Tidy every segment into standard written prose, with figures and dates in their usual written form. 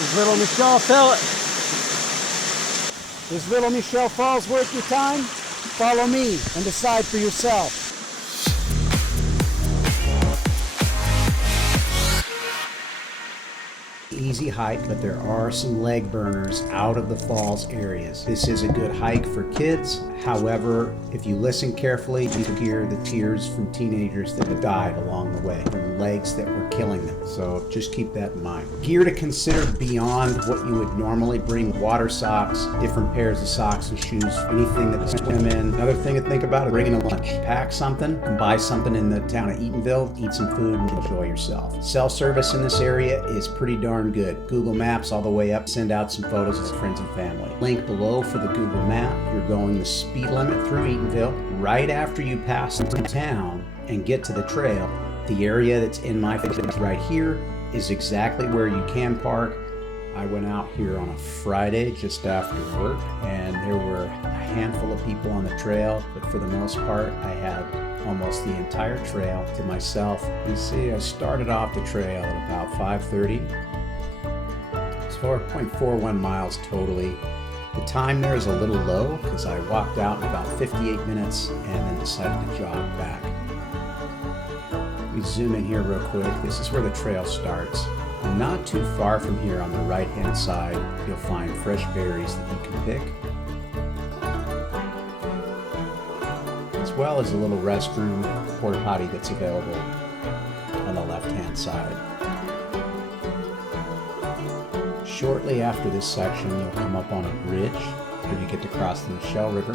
Is little Mashel Is little Mashel Falls worth your time? Follow me and decide for yourself. Easy hike, but there are some leg burners out of the falls areas. This is a good hike for kids. However, if you listen carefully, you can hear the tears from teenagers that have died along the way from legs that were killing them. So just keep that in mind. Gear to consider beyond what you would normally bring: water socks, different pairs of socks and shoes, anything that can swim in. Another thing to think about is bringing a lunch. Pack something and buy something in the town of Eatonville, eat some food and enjoy yourself. Cell service in this area is pretty darn good. Google Maps all the way up. Send out some photos to friends and family. Link below for the Google map. You're going the speed limit through Eatonville. Right after you pass through town and get to the trail, the area that's in my face right here is exactly where you can park. I went out here on a Friday just after work, and there were a handful of people on the trail, but for the most part I had almost the entire trail to myself. You see, I started off the trail at about 5:30. It's 4.41 miles totally. The time there is a little low because I walked out in about 58 minutes and then decided to jog back. We zoom in here real quick. This is where the trail starts. And not too far from here on the right hand side, you'll find fresh berries that you can pick, as well as a little restroom porta potty that's available on the left hand side. Shortly after this section, you'll come up on a bridge where you get to cross the Mashel River.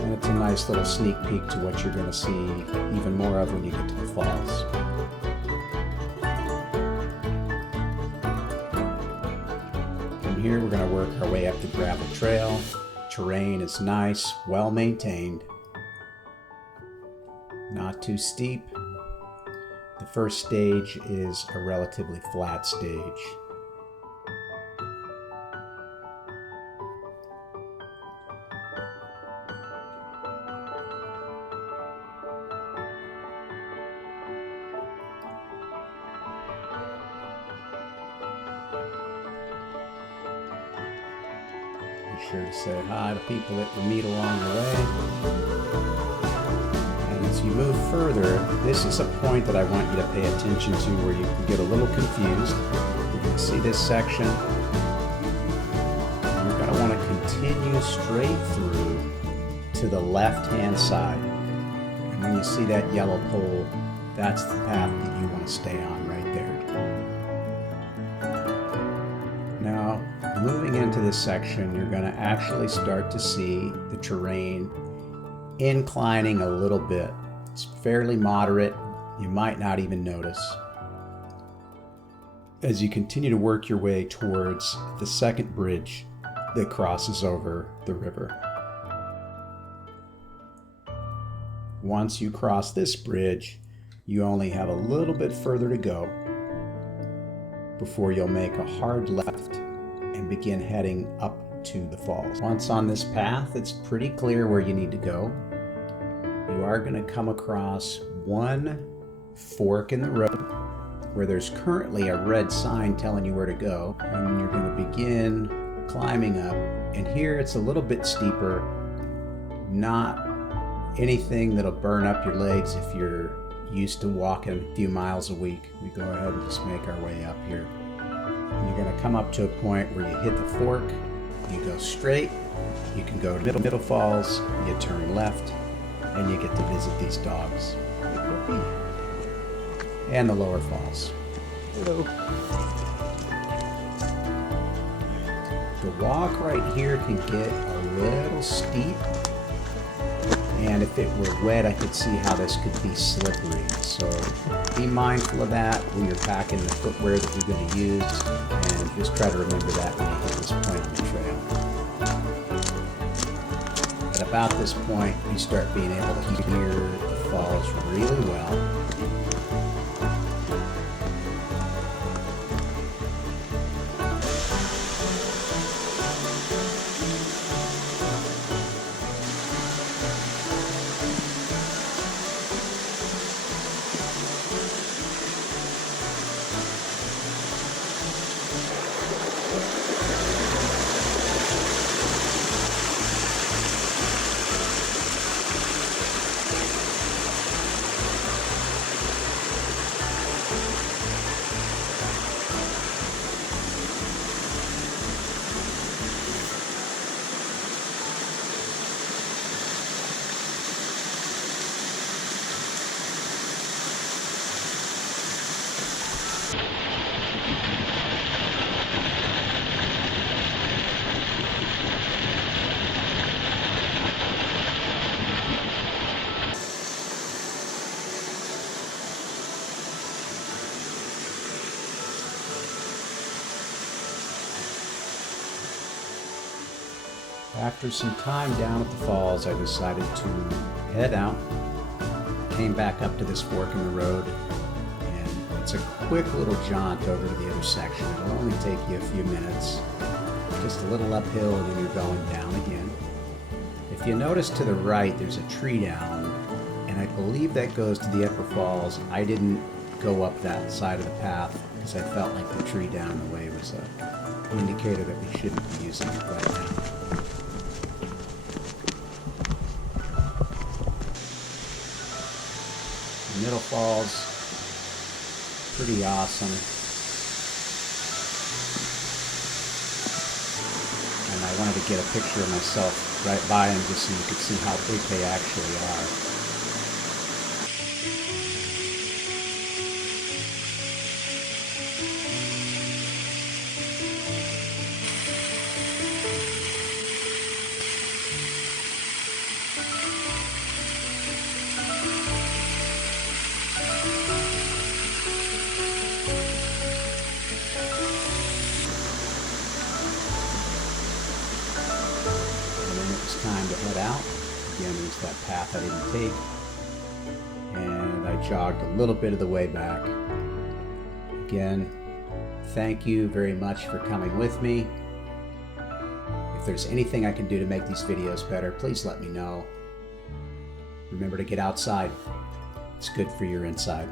And it's a nice little sneak peek to what you're going to see even more of when you get to the falls. From here, we're going to work our way up the gravel trail. Terrain is nice, well maintained, not too steep. The first stage is a relatively flat stage. Be sure to say hi to people that you meet along the way. As you move further, this is a point that I want you to pay attention to where you can get a little confused. You can see this section. You're going to want to continue straight through to the left-hand side. And when you see that yellow pole, that's the path that you want to stay on right there. Now, moving into this section, you're going to actually start to see the terrain inclining a little bit. It's fairly moderate. You might not even notice. As you continue to work your way towards the second bridge that crosses over the river. Once you cross this bridge, you only have a little bit further to go before you'll make a hard left and begin heading up to the falls. Once on this path, it's pretty clear where you need to go. You are going to come across one fork in the road where there's currently a red sign telling you where to go, and you're going to begin climbing up. And here it's a little bit steeper, not anything that'll burn up your legs if you're used to walking a few miles a week. We go ahead and just make our way up here. And you're going to come up to a point where you hit the fork, you go straight, you can go to Middle Falls, you turn left, and you get to visit these dogs. And the lower falls. Hello. The walk right here can get a little steep, and if it were wet, I could see how this could be slippery. So be mindful of that when you're packing the footwear that you're going to use, and just try to remember that when you hit this point on the trail. At about this point, you start being able to hear the falls really well. After some time down at the falls, I decided to head out. Came back up to this fork in the road, and it's a quick little jaunt over to the other section. It'll only take you a few minutes. Just a little uphill, and then you're going down again. If you notice to the right, there's a tree down, and I believe that goes to the upper falls. I didn't go up that side of the path because I felt like the tree down the way was an indicator that we shouldn't be using it right now. Middle Falls, pretty awesome. And I wanted to get a picture of myself right by them just so you could see how big they actually are. Time to head out. Again, there's that path I didn't take, and I jogged a little bit of the way back. Again, thank you very much for coming with me. If there's anything I can do to make these videos better, please let me know. Remember to get outside. It's good for your inside.